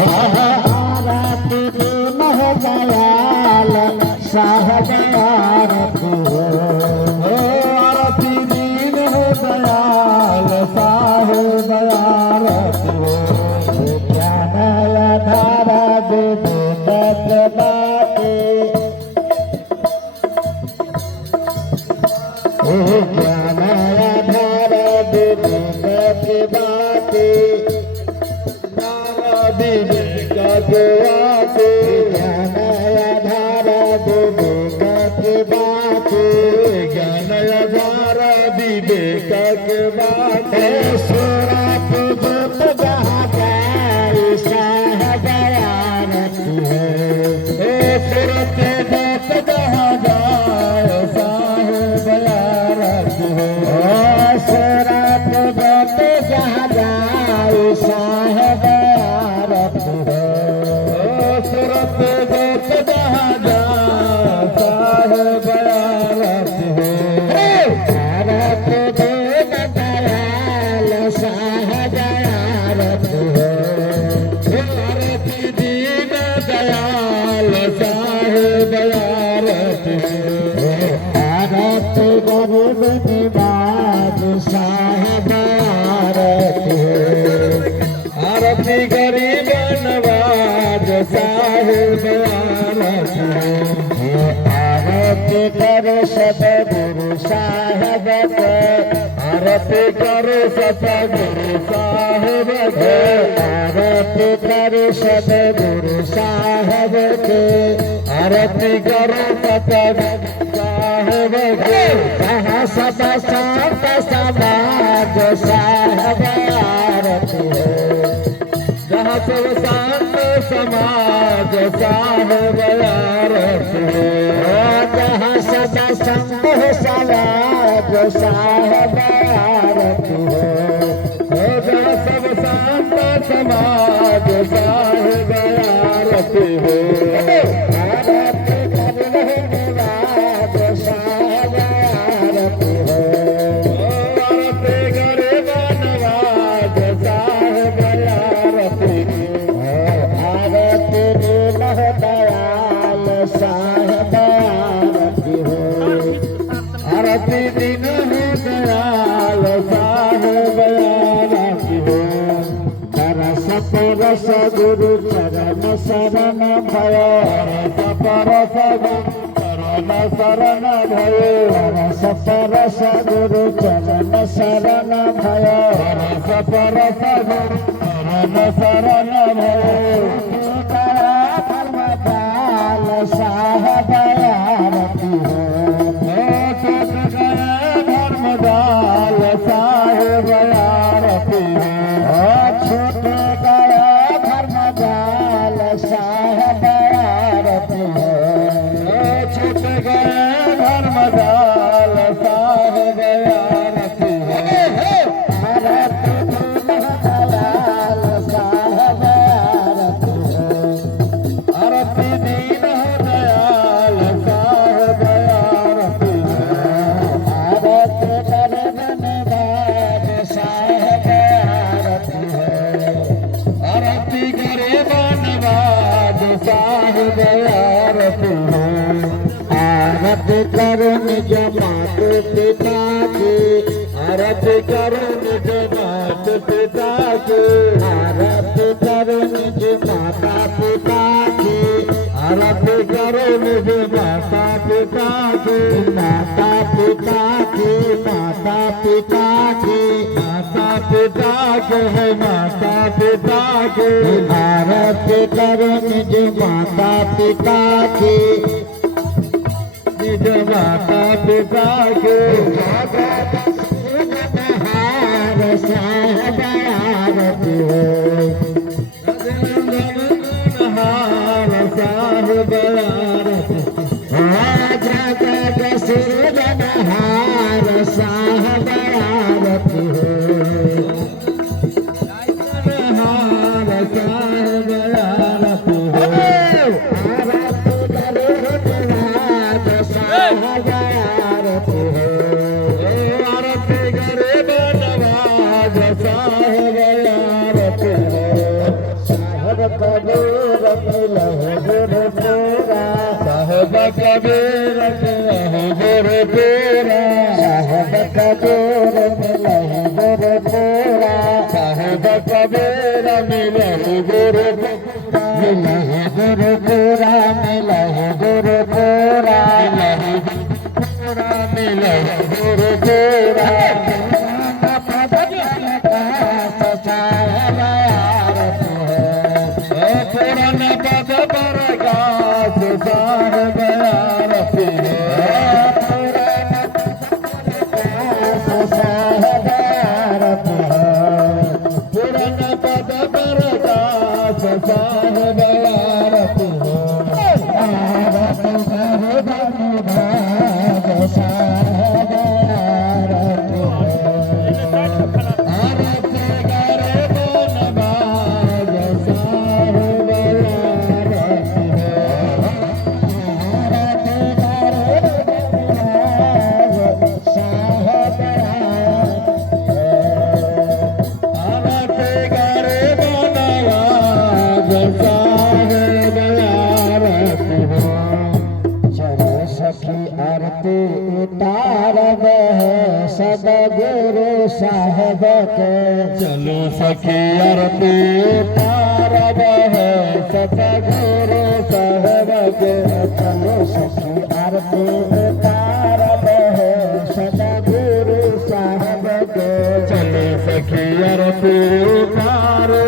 आरती दिन है दयाल साहब आरती आरती दीन है दयाल साहेब आरती ज्ञान धारा विवेक बाटे ज्ञान धारा विवेक बाटे विवेक के आते ज्ञान धारा विवेक बाटे ज्ञान आधार विवेक के बाटे सुरत जुट जहाँ जाए साहब आरती है सुरत जत जहाँ जाए साहेब आरती सुरत जुट जहाँ जाए साहब आरती है सुरत जत जहाँ जाए साहेब आरती आरती दिन दयाल साहब आरती है आरती दीन दयाल साहेब आरती आरती गरीब निवाज साहब आरती आरती गरीब नवाज साहेब आरती आरती कर सतगुरु साहब के आरती करो सतगुरु साहेब के आरती कर सतगुरु साहब के आरती करो सतगुरु साहेब के कहाँ सब संत समाज साहब आरती है जहाँ सब शांत समाज साहेब आरती जहाँ सब संत समाज साहब आरती है जहाँ सब शांत समाज साहेब आरती आरती करने निवाज साहब आरती है आरती गरीब नवाज साहेब आरती आरती दिन दयाल साहब आरती है आरती दिन है दयाल साहेब आरती तरस परस गुरु चरण शरण भय परस चरण शरण भयो तरस परस गुरु चरण शरण भय परस चरण शरण भयो धर्मपाल साहब आरती है धर्मदाल साहेब आरती छूट गया धर्मपाल साहब आरती है छूट गए धर्मदाल साहेब आरती आरती दयाल साहब आरती है आरती दीन दयाल साहेब आरती आरती करन निवाज साहब आरती है आरती गरीब नवाज साहेब आरती आरती कर निज मात पिता की आरती करो निज मात पिता की आरती कर निज माता पिता की आरती करो निज माता पिता की माता पिता की माता पिता की माता पिता के है माता पिता के आरती कर निज माता पिता की निज माता पिता के हार साहब आरती है हार साहेब आरती जगत सृजनहार साहब आरती है हार साहेब आरती आरती करे निवाज साहब आरती है आरती गरीब नवाज साहेब आरती साहब सवेरा मिले गुरु मिले गुरु पूरा मिले गुरु पूरा मिले गुरु पूरा पुरान पद प्रकाश साहब आरती पुरान पद प्रकाश साहब आरती सदगुरु साहब के चलो सखी आरती तारब है सदगुरु साहब के चलो सखी आरती तारब है सदगुरु साहब के चलो सखी आरती तारे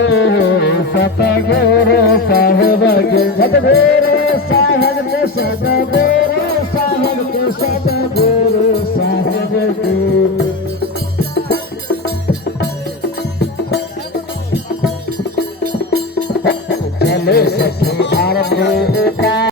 सतगुरु साहब के सदगुरु साहब के सदगुरु साहब के सदगुरु साहब के चलो सखी आरती